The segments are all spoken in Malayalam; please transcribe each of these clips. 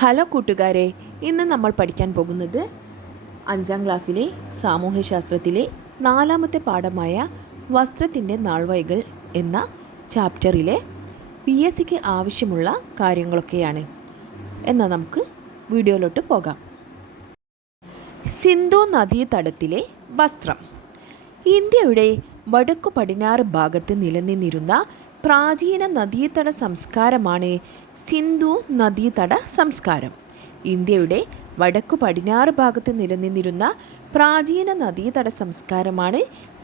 ഹലോ കൂട്ടുകാരെ ഇന്ന് നമ്മൾ പഠിക്കാൻ പോകുന്നത് അഞ്ചാം ക്ലാസ്സിലെ സാമൂഹ്യശാസ്ത്രത്തിലെ നാലാമത്തെ പാഠമായ വസ്ത്രത്തിന്റെ നാൾവൈകൾ എന്ന ചാപ്റ്ററിലെ പി എസ് സിക്ക് ആവശ്യമുള്ള കാര്യങ്ങളൊക്കെയാണ്. എന്നാൽ നമുക്ക് വീഡിയോയിലോട്ട് പോകാം. സിന്ധു നദീതടത്തിലെ വസ്ത്രം. ഇന്ത്യയുടെ വടക്കു പടിഞ്ഞാറ് ഭാഗത്ത് നിലനിന്നിരുന്ന പ്രാചീന നദീതട സംസ്കാരമാണ് സിന്ധു നദീതട സംസ്കാരം. ഇന്ത്യയുടെ വടക്കു പടിഞ്ഞാറ് ഭാഗത്ത് നിലനിന്നിരുന്ന പ്രാചീന നദീതട സംസ്കാരമാണ്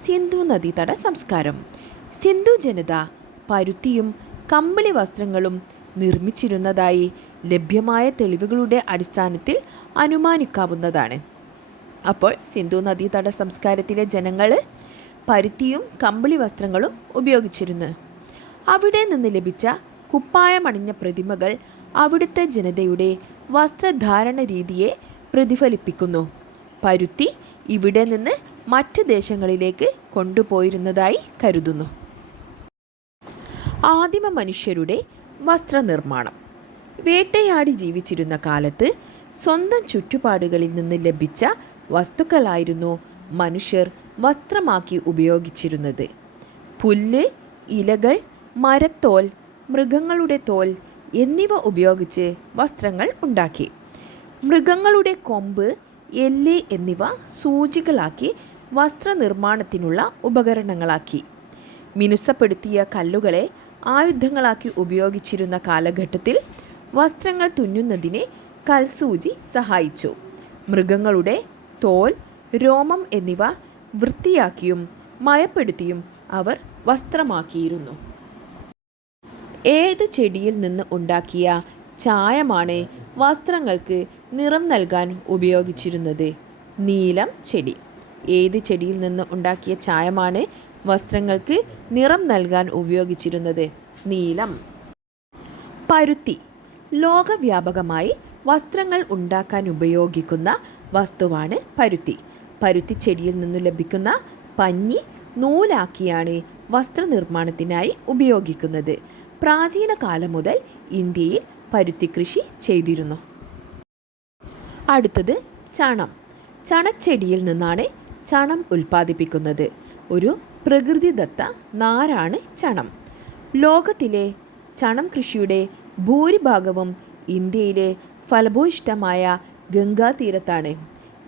സിന്ധു നദീതട സംസ്കാരം. സിന്ധു ജനത പരുത്തിയും കമ്പിളി വസ്ത്രങ്ങളും നിർമ്മിച്ചിരുന്നതായി ലഭ്യമായ തെളിവുകളുടെ അടിസ്ഥാനത്തിൽ അനുമാനിക്കാവുന്നതാണ്. അപ്പോൾ സിന്ധു നദീതട സംസ്കാരത്തിലെ ജനങ്ങൾ പരുത്തിയും കമ്പിളി വസ്ത്രങ്ങളും ഉപയോഗിച്ചിരുന്നു. അവിടെ നിന്ന് ലഭിച്ച കുപ്പായമണിഞ്ഞ പ്രതിമകൾ അവിടുത്തെ ജനതയുടെ വസ്ത്രധാരണ രീതിയെ പ്രതിഫലിപ്പിക്കുന്നു. പരുത്തി ഇവിടെ നിന്ന് മറ്റ് ദേശങ്ങളിലേക്ക് കൊണ്ടുപോയിരുന്നതായി കരുതുന്നു. ആദിമ മനുഷ്യരുടെ വസ്ത്രനിർമ്മാണം. വേട്ടയാടി ജീവിച്ചിരുന്ന കാലത്ത് സ്വന്തം ചുറ്റുപാടുകളിൽ നിന്ന് ലഭിച്ച വസ്തുക്കളായിരുന്നു മനുഷ്യർ വസ്ത്രമാക്കി ഉപയോഗിച്ചിരുന്നത്. പുല്ല് ഇലകൾ മരത്തോൽ മൃഗങ്ങളുടെ തോൽ എന്നിവ ഉപയോഗിച്ച് വസ്ത്രങ്ങൾ ഉണ്ടാക്കി. മൃഗങ്ങളുടെ കൊമ്പ് എല്ല് എന്നിവ സൂചികളാക്കി വസ്ത്രനിർമ്മാണത്തിനുള്ള ഉപകരണങ്ങളാക്കി. മിനുസപ്പെടുത്തിയ കല്ലുകളെ ആയുധങ്ങളാക്കി ഉപയോഗിച്ചിരുന്ന കാലഘട്ടത്തിൽ വസ്ത്രങ്ങൾ തുന്നുന്നതിന് കൽസൂചി സഹായിച്ചു. മൃഗങ്ങളുടെ തോൽ രോമം എന്നിവ വൃത്തിയാക്കിയും മയപ്പെടുത്തിയും അവർ വസ്ത്രമാക്കിയിരുന്നു. ഏത് ചെടിയിൽ നിന്ന് ഉണ്ടാക്കിയ ചായമാണ് വസ്ത്രങ്ങൾക്ക് നിറം നൽകാൻ ഉപയോഗിച്ചിരുന്നത്? നീലം ചെടി. ഏത് ചെടിയിൽ നിന്ന് ഉണ്ടാക്കിയ ചായമാണ് വസ്ത്രങ്ങൾക്ക് നിറം നൽകാൻ ഉപയോഗിച്ചിരുന്നത്? നീലം. പരുത്തി. ലോകവ്യാപകമായി വസ്ത്രങ്ങൾ ഉണ്ടാക്കാൻ ഉപയോഗിക്കുന്ന വസ്തുവാണ് പരുത്തി. പരുത്തി ചെടിയിൽ നിന്നു ലഭിക്കുന്ന പഞ്ഞി നൂലാക്കിയാണ് വസ്ത്രനിർമ്മാണത്തിനായി ഉപയോഗിക്കുന്നത്. പ്രാചീന കാലം മുതൽ ഇന്ത്യയിൽ പരുത്തി കൃഷി ചെയ്തിരുന്നു. അടുത്തത് ചണം. ചണച്ചെടിയിൽ നിന്നാണ് ചണം ഉൽപ്പാദിപ്പിക്കുന്നത്. ഒരു പ്രകൃതിദത്ത നാരാണ് ചണം. ലോകത്തിലെ ചണം കൃഷിയുടെ ഭൂരിഭാഗവും ഇന്ത്യയിലെ ഫലഭൂയിഷ്ടമായ ഗംഗാതീരത്താണ്.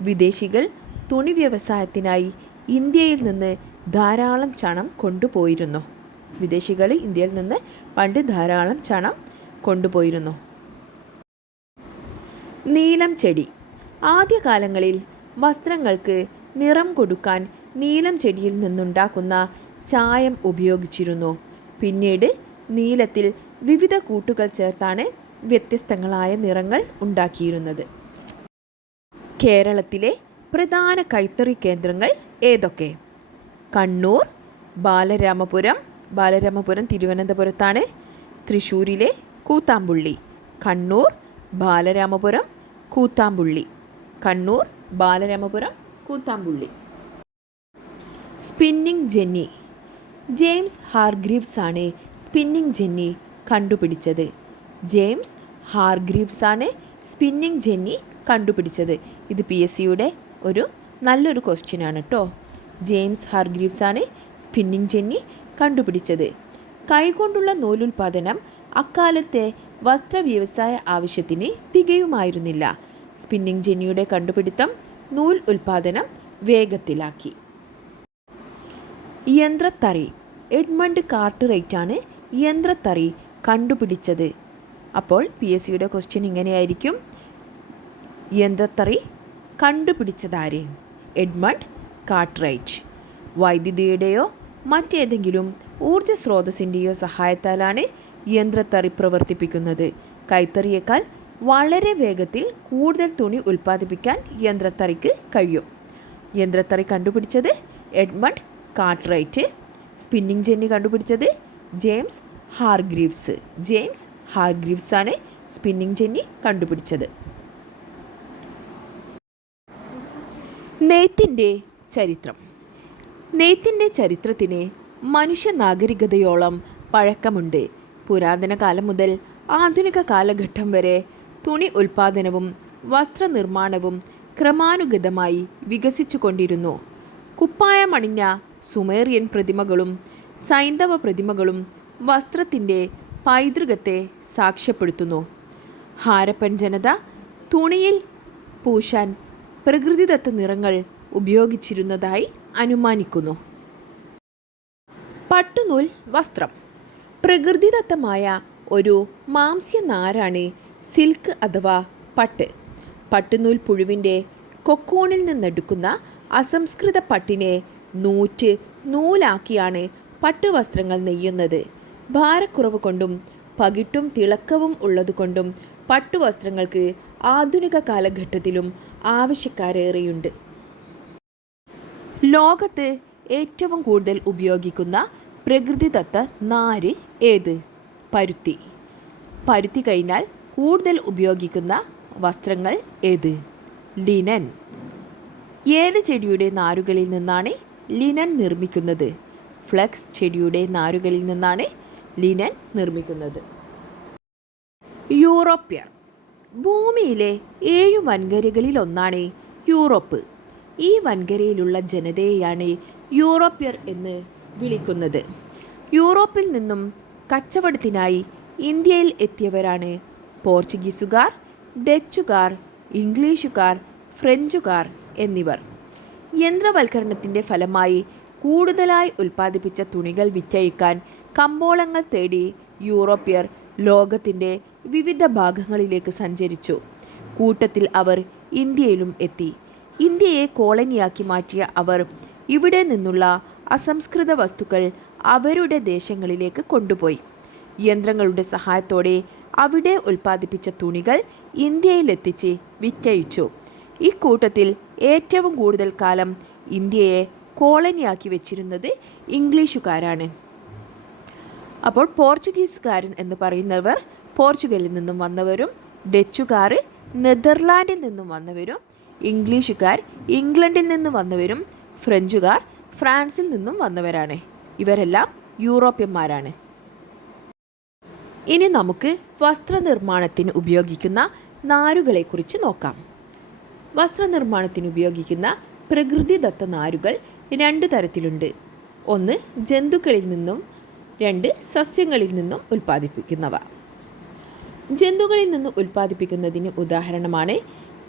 വിദേശികൾ തുണി വ്യവസായത്തിനായി ഇന്ത്യയിൽ നിന്ന് ധാരാളം ചണം കൊണ്ടുപോയിരുന്നു. വിദേശികൾ ഇന്ത്യയിൽ നിന്ന് പണ്ട് ധാരാളം ചണം കൊണ്ടുപോയിരുന്നു. നീലം ചെടി. ആദ്യകാലങ്ങളിൽ വസ്ത്രങ്ങൾക്ക് നിറം കൊടുക്കാൻ നീലം ചെടിയിൽ നിന്നുണ്ടാക്കുന്ന ചായം ഉപയോഗിച്ചിരുന്നു. പിന്നീട് നീലത്തിൽ വിവിധ കൂട്ടുകൾ ചേർത്താണ് വ്യത്യസ്തങ്ങളായ നിറങ്ങൾ ഉണ്ടാക്കിയിരുന്നത്. കേരളത്തിലെ പ്രധാന കൈത്തറി കേന്ദ്രങ്ങൾ ഏതൊക്കെ? കണ്ണൂർ ബാലരാമപുരം ബാലരാമപുരം തിരുവനന്തപുരത്താണ് തൃശ്ശൂരിലെ Kuthampully Kannur Balaramapuram Kuthampully Kannur Balaramapuram Kuthampully. Spinning jenny. James Hargreaves ആണ് സ്പിന്നിംഗ് ജെന്നി കണ്ടുപിടിച്ചത്. ജെയിംസ് ഹാർഗ്രീവ്സ് ആണ് സ്പിന്നിംഗ് ജെന്നി കണ്ടുപിടിച്ചത്. ഇത് പി എസ് സിയുടെ ഒരു നല്ലൊരു ക്വസ്റ്റ്യൻ ആണ് കേട്ടോ ജെയിംസ് ഹാർഗ്രീവ്സ് സ്പിന്നിങ് ജെന്നി കണ്ടുപിടിച്ചത്. കൈകൊണ്ടുള്ള നൂലുൽപാദനം അക്കാലത്തെ വസ്ത്ര വ്യവസായ ആവശ്യത്തിന് തികയുമായിരുന്നില്ല. സ്പിന്നിങ് ജെന്നിയുടെ കണ്ടുപിടുത്തം നൂൽ ഉൽപാദനം വേഗത്തിലാക്കി. യന്ത്രത്തറി എഡ്മണ്ട് കാർട്ടറൈറ്റ് ആണ് യന്ത്രത്തറി കണ്ടുപിടിച്ചത്. അപ്പോൾ പി എസ് സിയുടെ ക്വസ്റ്റ്യൻ ഇങ്ങനെയായിരിക്കും. യന്ത്രത്തറി കണ്ടുപിടിച്ചതാര്? എഡ്മണ്ട് കാട്രൈറ്റ്. വൈദ്യുതിയുടെയോ മറ്റേതെങ്കിലും ഊർജ സ്രോതസ്സിന്റെയോ സഹായത്താലാണ് യന്ത്രത്തറി പ്രവർത്തിപ്പിക്കുന്നത്. കൈത്തറിയേക്കാൾ വളരെ വേഗത്തിൽ കൂടുതൽ തുണി ഉൽപ്പാദിപ്പിക്കാൻ യന്ത്രത്തറിക്ക് കഴിയും. യന്ത്രത്തറി കണ്ടുപിടിച്ചത് എഡ്മണ്ട് കാർട്ട്റൈറ്റ് സ്പിന്നിങ് ജെന്നി കണ്ടുപിടിച്ചത് ജെയിംസ് ഹാർഗ്രീവ്സ്. ജെയിംസ് ഹാർഗ്രീവ്സ് ആണ് സ്പിന്നിംഗ് ജെന്നി കണ്ടുപിടിച്ചത്. നെയ്ത്തിന്റെ ചരിത്രം. നെയ്ത്തിന്റെ ചരിത്രത്തിന് മനുഷ്യ നാഗരികതയോളം പഴക്കമുണ്ട്. പുരാതന കാലം മുതൽ ആധുനിക കാലഘട്ടം വരെ തുണി ഉൽപാദനവും വസ്ത്രനിർമ്മാണവും ക്രമാനുഗതമായി വികസിച്ചു വികസിച്ചുകൊണ്ടിരുന്നു. കുപ്പായമണിഞ്ഞ സുമേറിയൻ പ്രതിമകളും സൈന്ധവ പ്രതിമകളും വസ്ത്രത്തിന്റെ പൈതൃകത്തെ സാക്ഷ്യപ്പെടുത്തുന്നു. ഹാരപ്പൻ ജനത തുണിയിൽ പൂശാൻ പ്രകൃതിദത്ത നിറങ്ങൾ ഉപയോഗിച്ചിരുന്നതായി അനുമാനിക്കുന്നു. പട്ടുനൂൽ വസ്ത്രം. പ്രകൃതിദത്തമായ ഒരു മാംസ്യ നാരാണ് സിൽക്ക് അഥവാ പട്ട്. പട്ടുനൂൽ പുഴുവിന്റെ കൊക്കോണിൽ നിന്നെടുക്കുന്ന അസംസ്കൃത പട്ടിനെ നൂറ്റ് നൂലാക്കിയാണ് പട്ടുവസ്ത്രങ്ങൾ നെയ്യുന്നത്. ഭാരക്കുറവ് കൊണ്ടും പകിട്ടും തിളക്കവും ഉള്ളതുകൊണ്ടും പട്ടുവസ്ത്രങ്ങൾക്ക് ആധുനിക കാലഘട്ടത്തിലും ആവശ്യക്കാരേറെയുണ്ട്. ലോകത്ത് ഏറ്റവും കൂടുതൽ ഉപയോഗിക്കുന്ന പ്രകൃതിദത്ത നാര് ഏത്? പരുത്തി. പരുത്തി കഴിഞ്ഞാൽ കൂടുതൽ ഉപയോഗിക്കുന്ന വസ്ത്രങ്ങൾ ഏത്? ലിനൻ. ഏത് ചെടിയുടെ നാരുകളിൽ നിന്നാണ് ലിനൻ നിർമ്മിക്കുന്നത്? ഫ്ലക്സ് ചെടിയുടെ നാരുകളിൽ നിന്നാണ് ലിനൻ നിർമ്മിക്കുന്നത്. യൂറോപ്യർ. ഭൂമിയിലെ ഏഴ് വൻകരകളിൽ ഒന്നാണ് യൂറോപ്പ്. ഈ വൻകരയിലുള്ള ജനതയെയാണ് യൂറോപ്യർ എന്ന് വിളിക്കുന്നത്. യൂറോപ്പിൽ നിന്നും കച്ചവടത്തിനായി ഇന്ത്യയിൽ എത്തിയവരാണ് പോർച്ചുഗീസുകാർ ഡച്ചുകാർ ഇംഗ്ലീഷുകാർ ഫ്രഞ്ചുകാർ എന്നിവർ. യന്ത്രവൽക്കരണത്തിന്റെ ഫലമായി കൂടുതലായി ഉൽപ്പാദിപ്പിച്ച തുണികൾ വിറ്റഴിക്കാൻ കമ്പോളങ്ങൾ തേടി യൂറോപ്യർ ലോകത്തിന്റെ വിവിധ ഭാഗങ്ങളിലേക്ക് സഞ്ചരിച്ചു. കൂട്ടത്തിൽ അവർ ഇന്ത്യയിലും എത്തി. ഇന്ത്യയെ കോളനിയാക്കി മാറ്റിയ അവർ ഇവിടെ നിന്നുള്ള അസംസ്കൃത വസ്തുക്കൾ അവരുടെ ദേശങ്ങളിലേക്ക് കൊണ്ടുപോയി. യന്ത്രങ്ങളുടെ സഹായത്തോടെ അവിടെ ഉൽപ്പാദിപ്പിച്ച തുണികൾ ഇന്ത്യയിലെത്തിച്ച് വിറ്റയിച്ചു ഇക്കൂട്ടത്തിൽ ഏറ്റവും കൂടുതൽ കാലം ഇന്ത്യയെ കോളനിയാക്കി വെച്ചിരുന്നത് ഇംഗ്ലീഷുകാരാണ്. അപ്പോൾ പോർച്ചുഗീസുകാരൻ എന്ന് പറയുന്നവർ പോർച്ചുഗലിൽ നിന്നും വന്നവരും ഡച്ചുകാർ നെതർലാൻഡിൽ നിന്നും വന്നവരും ഇംഗ്ലീഷുകാർ ഇംഗ്ലണ്ടിൽ നിന്ന് വന്നവരും ഫ്രഞ്ചുകാർ ഫ്രാൻസിൽ നിന്നും വന്നവരാണ്. ഇവരെല്ലാം യൂറോപ്യന്മാരാണ്. ഇനി നമുക്ക് വസ്ത്രനിർമ്മാണത്തിന് ഉപയോഗിക്കുന്ന നാരുകളെക്കുറിച്ച് നോക്കാം. വസ്ത്രനിർമ്മാണത്തിന് ഉപയോഗിക്കുന്ന പ്രകൃതിദത്ത നാരുകൾ രണ്ട് തരത്തിലുണ്ട്. ഒന്ന് ജന്തുക്കളിൽ നിന്നും രണ്ട് സസ്യങ്ങളിൽ നിന്നും ഉൽപ്പാദിപ്പിക്കുന്നവ. ജന്തുക്കളിൽ നിന്ന് ഉൽപ്പാദിപ്പിക്കുന്നതിന് ഉദാഹരണമാണ്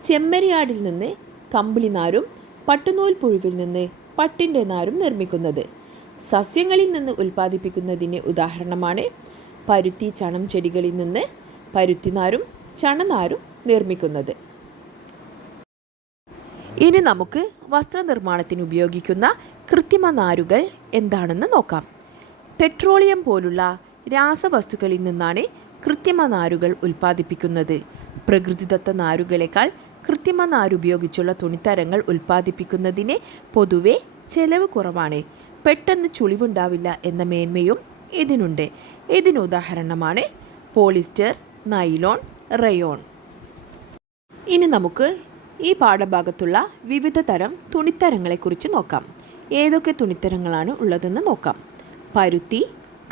ചെമ്മരിയാടിൽ നിന്ന് കമ്പിളി നാരും പട്ടുനൂൽ പുഴുവിൽ നിന്ന് പട്ടിന്റെ നാരും നിർമ്മിക്കുന്നത്. സസ്യങ്ങളിൽ നിന്ന് ഉൽപ്പാദിപ്പിക്കുന്നതിന് ഉദാഹരണമാണ് പരുത്തി ചണം ചെടികളിൽ നിന്ന് പരുത്തിനാരും ചണനാരും നിർമ്മിക്കുന്നത്. ഇനി നമുക്ക് വസ്ത്രനിർമ്മാണത്തിന് ഉപയോഗിക്കുന്ന കൃത്രിമ നാരുകൾ എന്താണെന്ന് നോക്കാം. പെട്രോളിയം പോലുള്ള രാസവസ്തുക്കളിൽ നിന്നാണ് കൃത്രിമ നാരുകൾ ഉൽപ്പാദിപ്പിക്കുന്നത്. പ്രകൃതിദത്ത നാരുകളെക്കാൾ കൃത്രിമ നാരുപയോഗിച്ചുള്ള തുണിത്തരങ്ങൾ ഉൽപ്പാദിപ്പിക്കുന്നതിന് പൊതുവെ ചെലവ് കുറവാണ്. പെട്ടെന്ന് ചുളിവുണ്ടാവില്ല എന്ന മേന്മയും ഇതിനുണ്ട്. ഇതിനുദാഹരണമാണ് പോളിസ്റ്റർ നൈലോൺ റയോൺ. ഇനി നമുക്ക് ഈ പാഠഭാഗത്തുള്ള വിവിധ തരം തുണിത്തരങ്ങളെക്കുറിച്ച് നോക്കാം. ഏതൊക്കെ തുണിത്തരങ്ങളാണ് ഉള്ളതെന്ന് നോക്കാം. പരുത്തി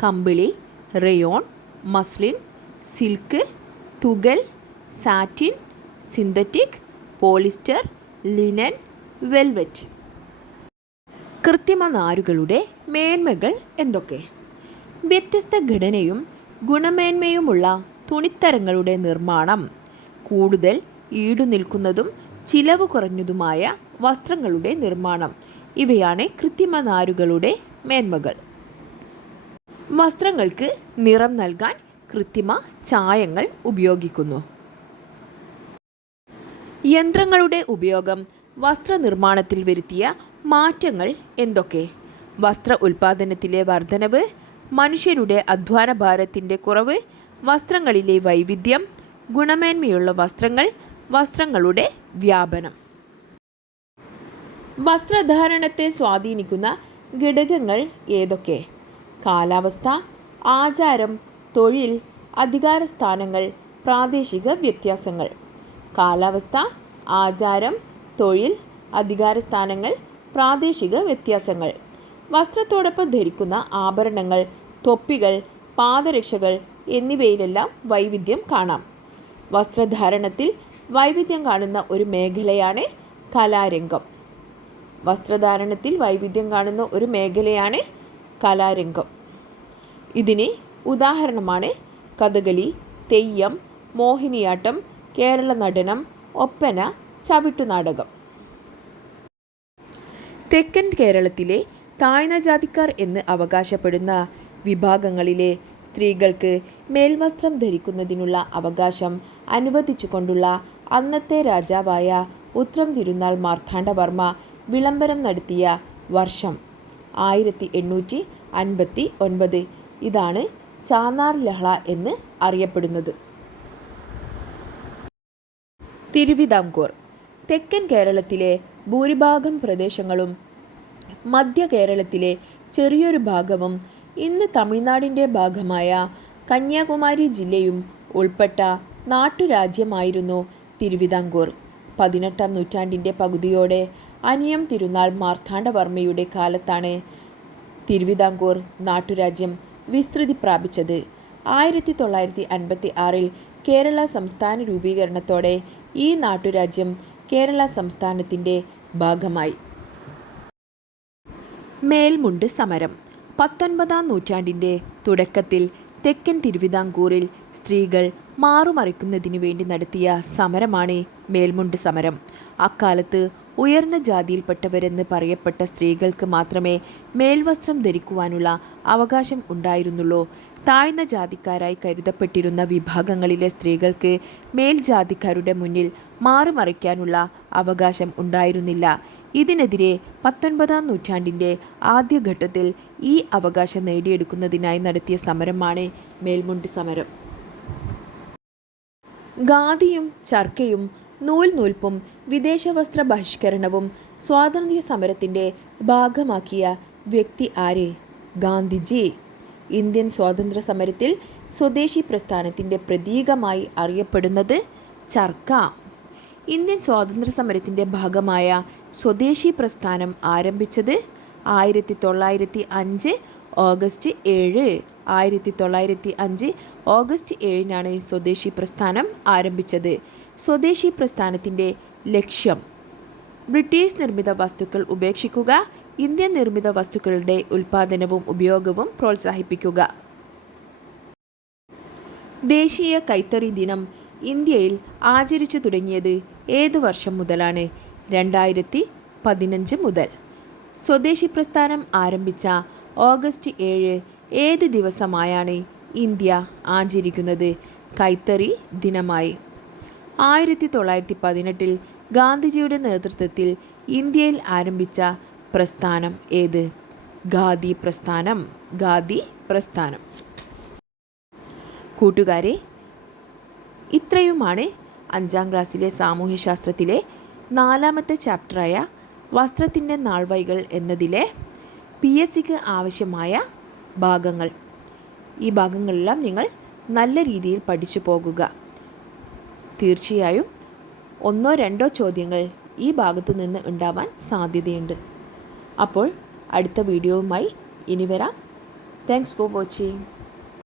കമ്പിളി റയോൺ മസ്ലിൻ സിൽക്ക് തുകൽ satin synthetic polyester linen velvet. കൃത്രിമ നാരുകളുടെ മേന്മകൾ എന്തൊക്കെ? വ്യത്യസ്ത ഘടനയും ഗുണമേന്മയുമുള്ള തുണിത്തരങ്ങളുടെ നിർമ്മാണം കൂടുതൽ ഈടുനിൽക്കുന്നതും ചിലവ് കുറഞ്ഞതുമായ വസ്ത്രങ്ങളുടെ നിർമ്മാണം. ഇവയാണ് കൃത്രിമ നാരുകളുടെ മേന്മകൾ. വസ്ത്രങ്ങൾക്ക് നിറം നൽകാൻ കൃത്രിമ ചായങ്ങൾ ഉപയോഗിക്കുന്നു. യന്ത്രങ്ങളുടെ ഉപയോഗം വസ്ത്രനിർമ്മാണത്തിൽ വരുത്തിയ മാറ്റങ്ങൾ എന്തൊക്കെ? വസ്ത്ര ഉൽപാദനത്തിലെ വർധനവ് മനുഷ്യരുടെ അധ്വാന ഭാരത്തിന്റെ കുറവ് വസ്ത്രങ്ങളിലെ വൈവിധ്യം ഗുണമേന്മയുള്ള വസ്ത്രങ്ങൾ വസ്ത്രങ്ങളുടെ വ്യാപനം. വസ്ത്രധാരണത്തെ സ്വാധീനിക്കുന്ന ഘടകങ്ങൾ ഏതൊക്കെ? കാലാവസ്ഥ ആചാരം തൊഴിൽ അധികാരസ്ഥാനങ്ങൾ പ്രാദേശിക വ്യത്യാസങ്ങൾ. കാലാവസ്ഥ ആചാരം തൊഴിൽ അധികാര സ്ഥാനങ്ങൾ പ്രാദേശിക വ്യത്യാസങ്ങൾ. വസ്ത്രത്തോടൊപ്പം ധരിക്കുന്ന ആഭരണങ്ങൾ തൊപ്പികൾ പാദരക്ഷകൾ എന്നിവയിലെല്ലാം വൈവിധ്യം കാണാം. വസ്ത്രധാരണത്തിൽ വൈവിധ്യം കാണുന്ന ഒരു മേഖലയാണ് കലാരംഗം. വസ്ത്രധാരണത്തിൽ വൈവിധ്യം കാണുന്ന ഒരു മേഖലയാണ് കലാരംഗം. ഇതിന് ഉദാഹരണമാണ് കഥകളി തെയ്യം മോഹിനിയാട്ടം കേരള നടനം ഒപ്പന ചവിട്ടുനാടകം തെക്കൻ കേരളത്തിലെ താഴ്ന്ന ജാതിക്കാർ എന്ന് അവകാശപ്പെടുന്ന വിഭാഗങ്ങളിലെ സ്ത്രീകൾക്ക് മേൽവസ്ത്രം ധരിക്കുന്നതിനുള്ള അവകാശം അനുവദിച്ചുകൊണ്ടുള്ള അന്നത്തെ രാജാവായ ഉത്രം തിരുനാൾ മാർത്താണ്ഡവർമ്മ വിളംബരം നടത്തിയ വർഷം ആയിരത്തി എണ്ണൂറ്റി അൻപത്തി ഒൻപത് ഇതാണ് ചാന്നാർ ലഹള എന്ന് അറിയപ്പെടുന്നത്. തിരുവിതാംകൂർ തെക്കൻ കേരളത്തിലെ ഭൂരിഭാഗം പ്രദേശങ്ങളും മധ്യ കേരളത്തിലെ ചെറിയൊരു ഭാഗവും ഇന്ന് തമിഴ്നാടിന്റെ ഭാഗമായ കന്യാകുമാരി ജില്ലയും ഉൾപ്പെട്ട നാട്ടുരാജ്യമായിരുന്നു തിരുവിതാംകൂർ. പതിനെട്ടാം നൂറ്റാണ്ടിന്റെ പകുതിയോടെ അനിയം തിരുനാൾ മാർത്താണ്ഡവർമ്മയുടെ കാലത്താണ് തിരുവിതാംകൂർ നാട്ടുരാജ്യം വിസ്തൃതി പ്രാപിച്ചത്. ആയിരത്തി തൊള്ളായിരത്തി അൻപത്തി ആറിൽ കേരള സംസ്ഥാന രൂപീകരണത്തോടെ ഈ നാട്ടുരാജ്യം കേരള സംസ്ഥാനത്തിന്റെ ഭാഗമായി. മേൽമുണ്ട് സമരം. പത്തൊൻപതാം നൂറ്റാണ്ടിന്റെ തുടക്കത്തിൽ തെക്കൻ തിരുവിതാംകൂറിൽ സ്ത്രീകൾ മാറുമറിക്കുന്നതിനു വേണ്ടി നടത്തിയ സമരമാണ് മേൽമുണ്ട് സമരം. അക്കാലത്ത് ഉയർന്ന ജാതിയിൽപ്പെട്ടവരെന്ന് പറയപ്പെട്ട സ്ത്രീകൾക്ക് മാത്രമേ മേൽവസ്ത്രം ധരിക്കുവാനുള്ള അവകാശം ഉണ്ടായിരുന്നുള്ളൂ. താഴ്ന്ന ജാതിക്കാരായി കരുതപ്പെട്ടിരുന്ന വിഭാഗങ്ങളിലെ സ്ത്രീകൾക്ക് മേൽജാതിക്കാരുടെ മുന്നിൽ മാറുമറിക്കാനുള്ള അവകാശം ഉണ്ടായിരുന്നില്ല. ഇതിനെതിരെ പത്തൊൻപതാം നൂറ്റാണ്ടിന്റെ ആദ്യഘട്ടത്തിൽ ഈ അവകാശം നേടിയെടുക്കുന്നതിനായി നടത്തിയ സമരമാണ് മേൽമുണ്ട് സമരം. ഖാദിയും ചർക്കയും നൂൽ നൂൽപ്പും വിദേശ വസ്ത്ര ബഹിഷ്കരണവും സ്വാതന്ത്ര്യ സമരത്തിന്റെ ഭാഗമാക്കിയ വ്യക്തി ആരെ? ഗാന്ധിജി. ഇന്ത്യൻ സ്വാതന്ത്ര്യ സമരത്തിൽ സ്വദേശി പ്രസ്ഥാനത്തിന്റെ പ്രതീകമായി അറിയപ്പെടുന്നത് ചർക്ക. ഇന്ത്യൻ സ്വാതന്ത്ര്യ സമരത്തിന്റെ ഭാഗമായ സ്വദേശി പ്രസ്ഥാനം ആരംഭിച്ചത് ആയിരത്തി തൊള്ളായിരത്തി അഞ്ച് ഓഗസ്റ്റ് ഏഴ്. ആയിരത്തി തൊള്ളായിരത്തി അഞ്ച് ഓഗസ്റ്റ് ഏഴിനാണ് സ്വദേശി പ്രസ്ഥാനം ആരംഭിച്ചത്. സ്വദേശി പ്രസ്ഥാനത്തിന്റെ ലക്ഷ്യം. ബ്രിട്ടീഷ് നിർമ്മിത വസ്തുക്കൾ ഉപേക്ഷിക്കുക ഇന്ത്യൻ നിർമ്മിത വസ്തുക്കളുടെ ഉൽപ്പാദനവും ഉപയോഗവും പ്രോത്സാഹിപ്പിക്കുക. ദേശീയ കൈത്തറി ദിനം ഇന്ത്യയിൽ ആചരിച്ചു തുടങ്ങിയത് ഏതു വർഷം മുതലാണ്? രണ്ടായിരത്തി പതിനഞ്ച് മുതൽ. സ്വദേശി പ്രസ്ഥാനം ആരംഭിച്ച ഓഗസ്റ്റ് ഏഴ് ഏത് ദിവസമായാണ് ഇന്ത്യ ആചരിക്കുന്നത്? കൈത്തറി ദിനമായി. ആയിരത്തി തൊള്ളായിരത്തി പതിനെട്ടിൽ ഗാന്ധിജിയുടെ നേതൃത്വത്തിൽ ഇന്ത്യയിൽ ആരംഭിച്ച പ്രസ്ഥാനം ഏത്? ഖാദി പ്രസ്ഥാനം ഖാദി പ്രസ്ഥാനം. കൂട്ടുകാരെ ഇത്രയുമാണ് അഞ്ചാം ക്ലാസ്സിലെ സാമൂഹ്യശാസ്ത്രത്തിലെ നാലാമത്തെ ചാപ്റ്ററായ വസ്ത്രത്തിന്റെ നാൾവൈകൾ എന്നതിലെ പി എസ് സിക്ക് ആവശ്യമായ ഭാഗങ്ങൾ. ഈ ഭാഗങ്ങളെല്ലാം നിങ്ങൾ നല്ല രീതിയിൽ പഠിച്ചു പോകുക. തീർച്ചയായും ഒന്നോ രണ്ടോ ചോദ്യങ്ങൾ ഈ ഭാഗത്തു നിന്ന് ഉണ്ടാവാൻ സാധ്യതയുണ്ട്. അപ്പോൾ അടുത്ത വീഡിയോവുമായി ഇനി വരാം. Thanks for watching